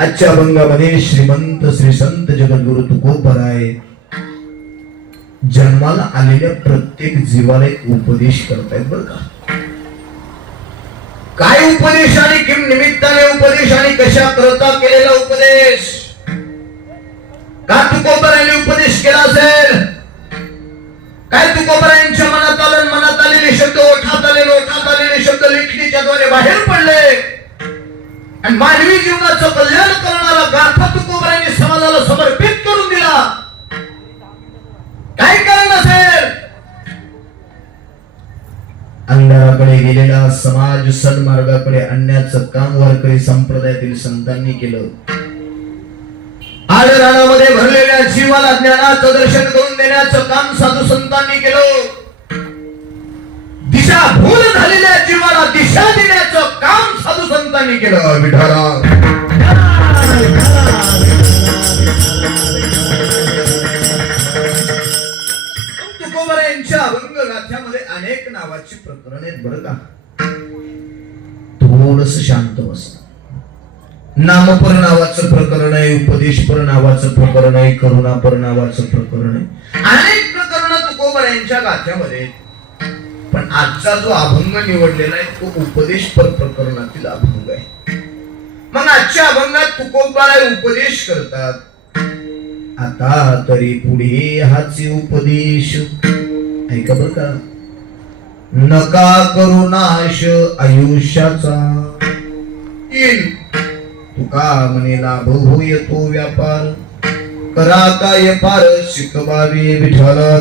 आजच्या अभंगामध्ये श्रीमंत श्री संत जगद्गुरु तुकोपराय. जन्माला आलेल्या प्रत्येक जीवाला एक उपदेश करतायत बरं का? काय उपदेश आणि किम निमित्ताने उपदेश आणि कशा करता केलेला उपदेश? का तुकोबरायांनी उपदेश केला असेल? काय तुकोपरायांच्या मनात आलं मनात आलेले शब्द ओठात आलेले ओठात आलेले शब्द लिखणीच्या द्वारे बाहेर पडले? आणि मानवी जीवनाचं कल्याण करणारा गाथा तुकोबरायांनी समाजाला समर्पित करून दिला. काय कारण असेल. अंधाराकडे गेलेला समाज सन्मार्गाकडे आणण्याचं काम वारकरी संप्रदायातील संतांनी केलं. आदरामध्ये भरलेल्या जीवाला ज्ञानाचं दर्शन करून देण्याचं काम साधू संतांनी केलं. संतांनी केलं विठाला यांच्या अभंग गाथ्यामध्ये अनेक नावाची आहेत बरं का? थोडस शांत नामपर नावाचं प्रकरण आहे उपदेशपर नावाचं प्रकरण आहे करुणापर नावाचं प्रकरण आहे. अनेक प्रकरण तुकोबर यांच्या गाथ्यामध्ये पण आजचा जो अभंग निवडलेला आहे तो उपदेशपर प्रकरणातील अभंग आहे. मग आजच्या अभंगात तुकोबारा उपदेश करतात आता तरी पुढे हाचे उपदेश. ऐका बर का. नका करू नाश आयुष्याचा. येईल तुका म्हणे लाभ होय तो व्यापार. करा काय फार शिकवावे विठाला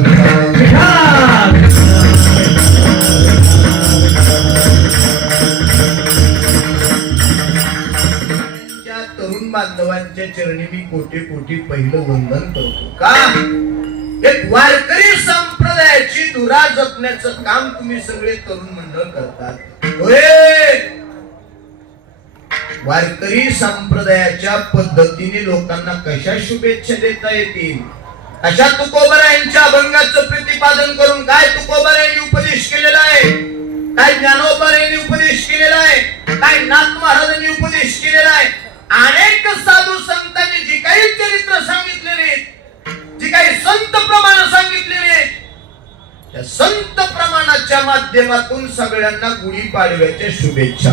बांधवांच्या चरणी मी कोटी कोटी पहिलं वंदन करतो. का? एक वारकरी संप्रदायाची धुरा जपण्याचं काम तुम्ही सगळे तरुण मंडळ करतात. होय? वारकरी संप्रदायाच्या पद्धतीने लोकांना कशा शुभेच्छा देता येतील? अशा तुकोबरायांच्या अभंगाचं प्रतिपादन करून काय तुकोबरायांनी उपदेश केलेला आहे? काय ज्ञानोबरायांनी उपदेश केलेला आहे? काय नाथ महाराजांनी उपदेश केलेला आहे? अनेक साधू संतांनी जी काही चरित्र सांगितलेली जी काही संत प्रमाण सांगितलेले त्या संत प्रमाणाच्या माध्यमातून सगळ्यांना गुढीपाडव्याच्या शुभेच्छा.